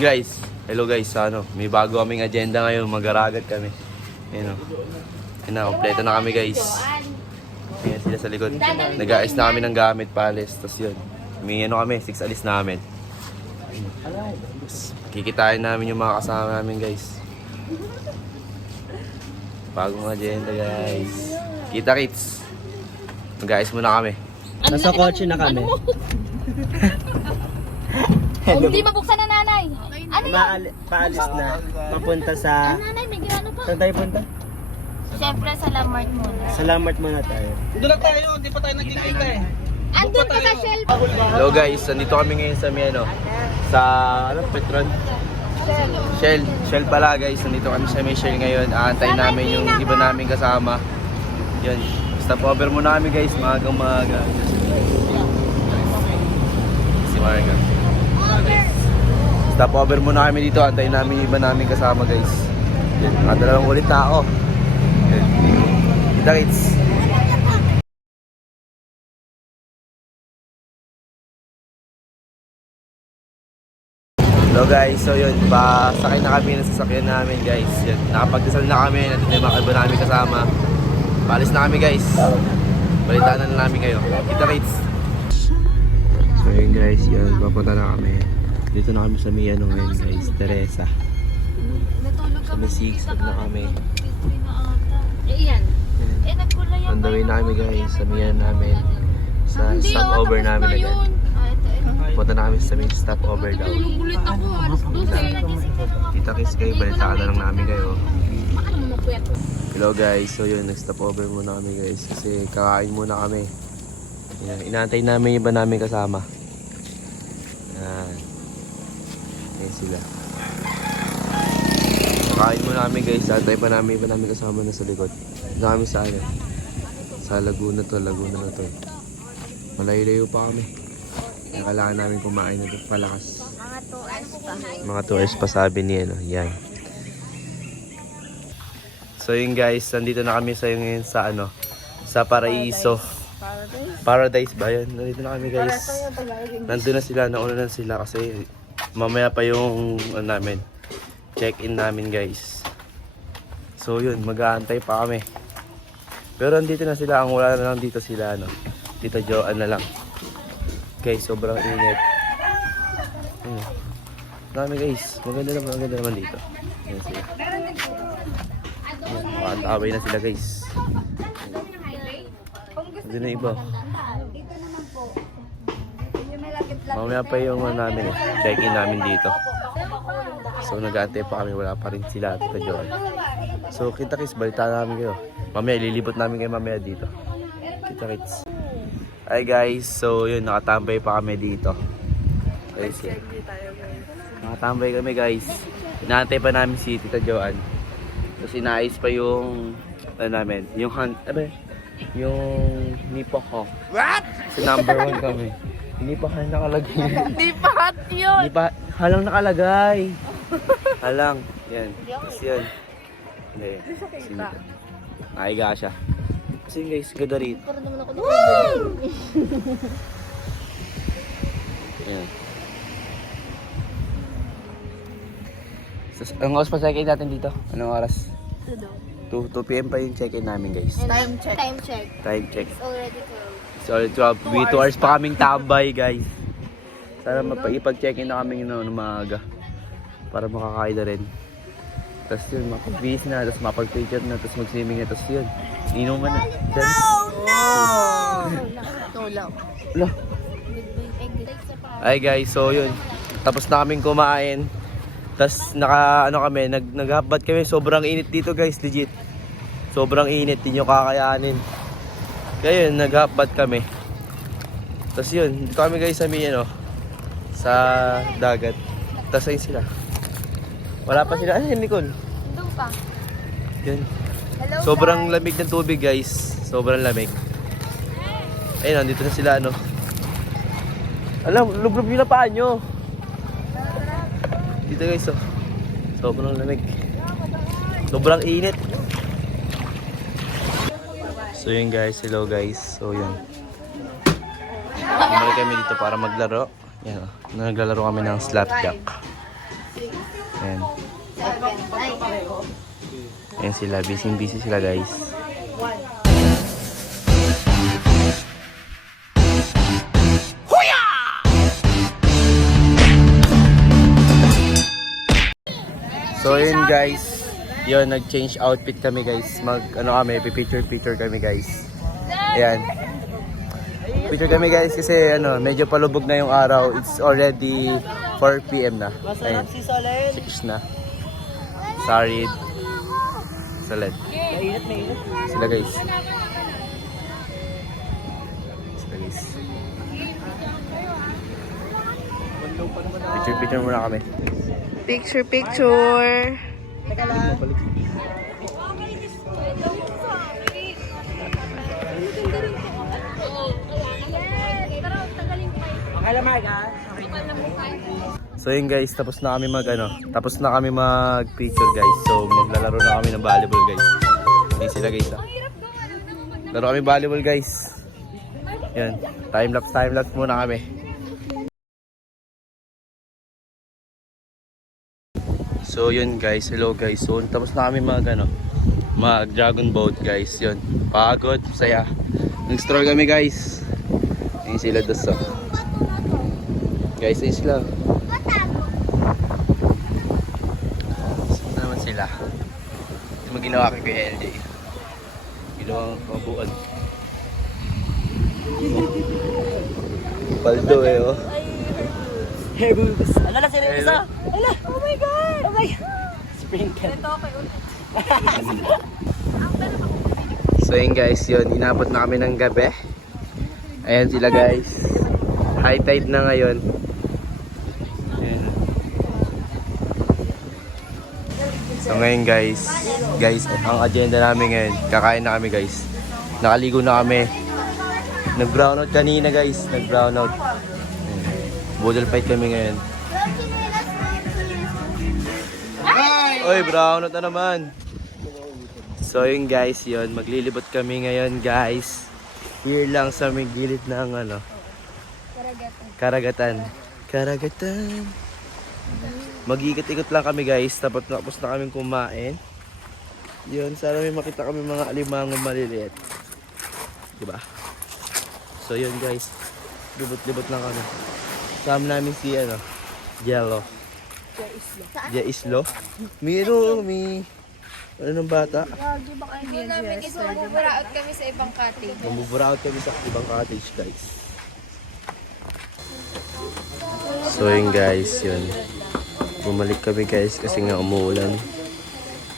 yun guys. Hello guys, may bago kaming agenda ngayon. Mag-aragat kami. Ayun o. Ayun na, kompleto na kami guys. Ayan sila sa likod. Nag-aayos na kami ng gamit, palis. Tapos yun, may kami, 6 alis namin. Kikitain namin yung mga kasama namin guys. Bagong agenda guys. Kita kits. Mag-aayos muna kami. Nasa kotse na kami. Hindi mabuksan na nanay. Ano yun? Paalis na. Papunta sa... Nanay, may grano pa. Saan tayo punta? Siyempre, sa Lamart muna. Salamat muna tayo. Doon lang tayo, hindi pa tayo nagkikita eh. Andun ka sa Shell. Hello guys, nandito kami ngayon sa sa Petron? Shell pala guys, nandito kami sa Shell ngayon. Aantayin namin yung iba namin kasama. Yun, stop over muna kami guys, maaga. Si Marga. Stop over muna kami dito, antayin namin yung iba namin kasama guys. Yun, nakadalawang ulit na ako. Yun. Kita kits. Hello guys, so yun, pasakay na kami ng sasakyan namin guys. Yun, nakapagdasal na kami, nandito na yung mga iba namin kasama. Paalis na kami guys. Balitaan na namin kayo. Kita kits. So yun guys, yun, papunta na kami. Dito na kami sa Miano ngayon guys, Teresa. Sa may sigsag na kami. Iyan. Nagkulay On the way na kami guys, sa Miano namin. Sa stopover namin agad. Punta na kami sa main stopover daw. Ulit ako, alas 12. Kita kiss kayo, balitaan na lang namin kayo. Hello guys, so yun, nag-stopover muna kami guys. Kasi kakain muna kami. Yan, inaantay namin yung iba namin kasama. Yan. Yan sila. Kakain muna kami guys, antay pa namin iba namin kasama na sa likod. Dito kami sa sa Laguna na to. Malayo-layo pa kami. Kailangan namin kumain na ito palakas. Mga 2 hours pa sabi niya, no? Yan. So yun guys, nandito na kami sa ngayon sa sa Paraiso. Paradise ba yun? Nandito na kami guys. Nandun na sila, nauna na sila kasi mamaya pa yung namin. Check-in namin guys. So yun, mag-aantay pa kami. Pero nandito na sila, ang wala na lang dito sila, Tita Joanne na lang. Guys, sobrang init. Dami guys, maganda naman dito. Ayan sila. Makataway na sila guys. Hindi na iba. Mamaya pa yung namin check-in namin dito. So nag-aantay pa kami, wala pa rin sila at Joanne. So kita kids, balitaan namin kayo. Mamaya ililibot namin kayo mamaya dito. Kita kids. Hi guys, so yun, nakatambay pa kami dito. Guys, nakatambay kami guys. Inaantay pa namin si Tita Joanne. Tapos inaayos pa yung namin, yung yung Nipohawk. What? Kasi number 1 kami. Hindi pa nakalagay. Hindi pa hot yun. Hindi pa, halang nakalagay. Halang, yan. Tapos yun. Hindi, sinita. Naiga siya. Kasi guys, ganda rin. Para naman ako Ayan. Ang oras pa check-in natin dito? Anong oras? 2 p.m. pa yung check-in namin guys. Time check. Time check. It's already closed. So, 2 hours pa kaming tambay guys. Sana mapag-check-in na kami ng maaga. Para makakain na rin. Tapos yun, mapag-busy na, tapos mapag-picture na, tapos mag-swimming na, tapos yun. Inom na. Tulaw. Wala. Ay guys, so yun. Tapos na kaming kumain. Tapos nag-hotbath kami. Sobrang init dito guys, legit. Sobrang init, hindi nyo kakayanin. Kaya yun, nag-hotbath kami. Tapos yun, dito kami guys sa sa dagat. Tapos ayun sila. Wala pa sila. Ano yun, Nicole? Doon pa. Yun. Hello, Sobrang lamig ng tubig guys. Sobrang lamig. Ayun, dito na sila Alam, lublob nyo na paa nyo. Dito guys, sobrang lamig. Sobrang init. So yun guys, hello guys. So yun. Bumalik kami dito para maglaro. Yan, naglalaro kami ng slapjack. Ayan. Ayan sila, busy sila guys. So yun guys, yun nag-change outfit kami guys. Picture kami guys. Ayan. Picture kami guys kasi medyo palubog na yung araw. It's already 4 PM na. Ayun. 6 na. Sorry. Salad. Sila guys. Picture muna kami. Picture. So yun guys, tapos na kami mag picture guys. So maglalaro na kami ng volleyball guys. Hindi sila guys Laro kami volleyball guys. Yan, time lapse muna kami. So yun guys, hello guys. So tapos na kami mag dragon boat guys. Yun, pagod, saya. Nag-stroll kami guys. Ayun sila doon. Guys, ayun sila. Saan naman sila? Ito mo ginawa kay Kuya LJ. Ginawang kabuuan. Paldo oh. Hey, boobs. Ano na sila isa? Ala, oh my God! Oh my God! Sprinkle. So yun guys, yun. Inabot na kami ng gabi. Ayan sila guys. High tide na ngayon. Ayan. So ngayon guys, ang agenda namin ngayon, kakain na kami guys. Nakaligo na kami. Nag-brownout kanina guys, nag-brownout. Budol fight kami ngayon. Oy, brownout na naman. So yun guys, yun. Maglilibot kami ngayon guys. Here lang sa may gilid ng Karagatan. Mag-ikot-ikot lang kami guys. Tapos na kami kumain. Yun, sana may makita kami mga alimangong maliliit. Diba? So yun guys. Libot-libot lang kami. Kasama namin si Jello. Jaislo. May ano ng bata? Doon namin ito, mabuburaot kami sa ibang cottage. Mamuburaot kami sa ibang cottage guys. So yun guys, yun. Bumalik kami guys kasi nga umuulan.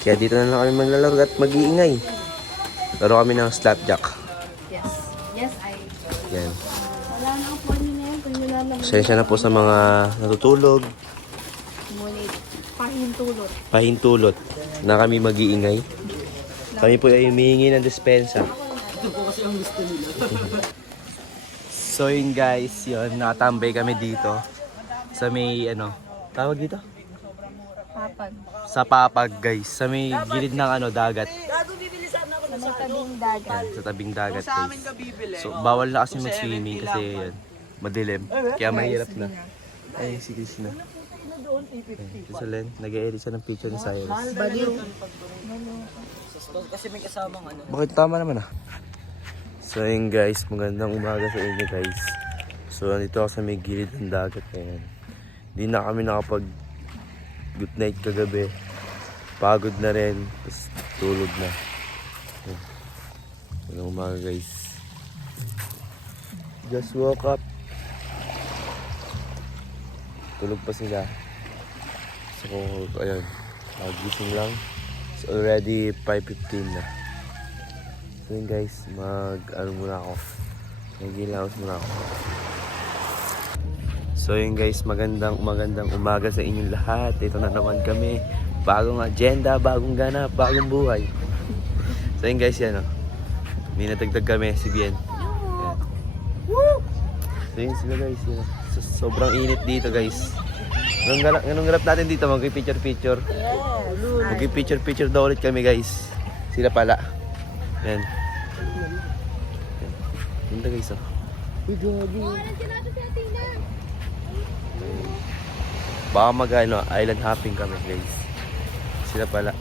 Kaya dito na lang kami maglalaro at mag-iingay. Laro kami ng slapjack. Yes, Yan. Wala na ang phone niyo na yan. Kung nilalang Pasensya na po sa mga natutulog. ngunit. Pahintulot. Pahintulot na kami mag-iingay. Kami po ay humihingi ng dispensa. So yun guys, yun, nakatambay kami dito sa may tawag dito? Papag. Sa Papag guys, sa may gilid ng dagat. Sa may tabing dagat. Yan, sa tabing dagat guys. So bawal na kasi mag-swimming kasi yun, madilim. Kaya mahirap na. Ay, si Krishna. Ito sa Len, nag-e-edit siya ng picture ni Cyrus. Baliw. Kasi may kasamang Bakit tama naman So yun guys, magandang umaga sa inyo guys. So nandito ako sa may gilid ng dagat ngayon. Hindi na kami nakapag good night kagabi. Pagod na rin, tapos tulog na. Magandang umaga guys. Just woke up. Tulog pa sila. So ayun, gising lang. It's already 5:15 na. So yun guys, muna ako. Mag-ilaos muna ako. So yun guys, magandang umaga sa inyong lahat. Ito na naman kami. Bagong agenda, bagong ganap, bagong buhay. So yun guys, yan may natagdag kami, si Bien. Yan. So yun sila guys, yan. Sobrang init dito guys. Anong ganap natin dito? Mag-picture-picture. Mag-picture-picture daw ulit kami guys. Sila pala. Yan. Ganda guys Uy, gagi. Baka island hopping kami guys. Sila pala.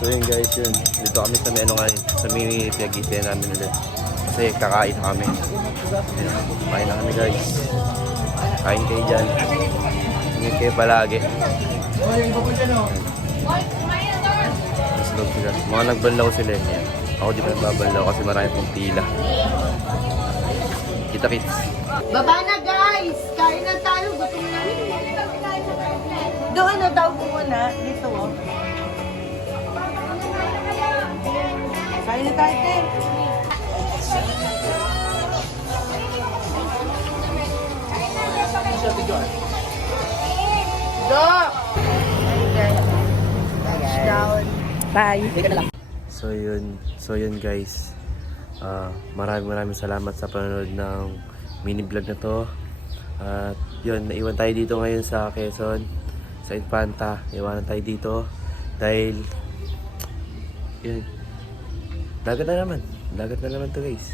So yun guys, yun. Dito kami sa ngayon. Sa mini pinag-isihan namin ulit. Kasi kakain na kami. Kain na kami guys. Kain kayo dyan. Ingat kayo palagi. Nasulog sila. Mga nagbanlaw sila. Yan. Ako di pa nagbabanlaw kasi marami pong pila. Kita kits. Baba na guys! Kain na tayo. Gutom na rin. Doon na daw po muna. Dito oh. Kain na tayo, te. Go! Touchdown. Bye. So yun guys. Maraming salamat sa panonood ng mini vlog na to. At yun, naiwan tayo dito ngayon sa Quezon, sa Infanta. Iwanan tayo dito dahil yun, dagat na naman to guys.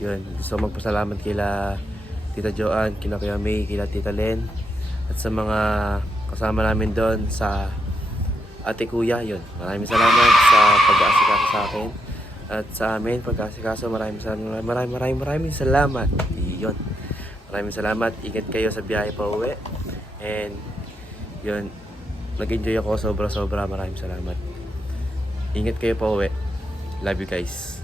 Yun, gusto magpasalamat kila Tita Joanne, kila Kuya May, kila Tita Len, at sa mga kasama namin doon sa Ate Kuya. Yun, maraming salamat sa pag-aasikaso sa akin at sa amin pag-aasikaso. Maraming salamat. Yun, maraming salamat. Ingat kayo sa biyahe pa uwi. And yun, nag-enjoy ako sobra. Maraming salamat. Ingat kayo pa uwi. Love you guys.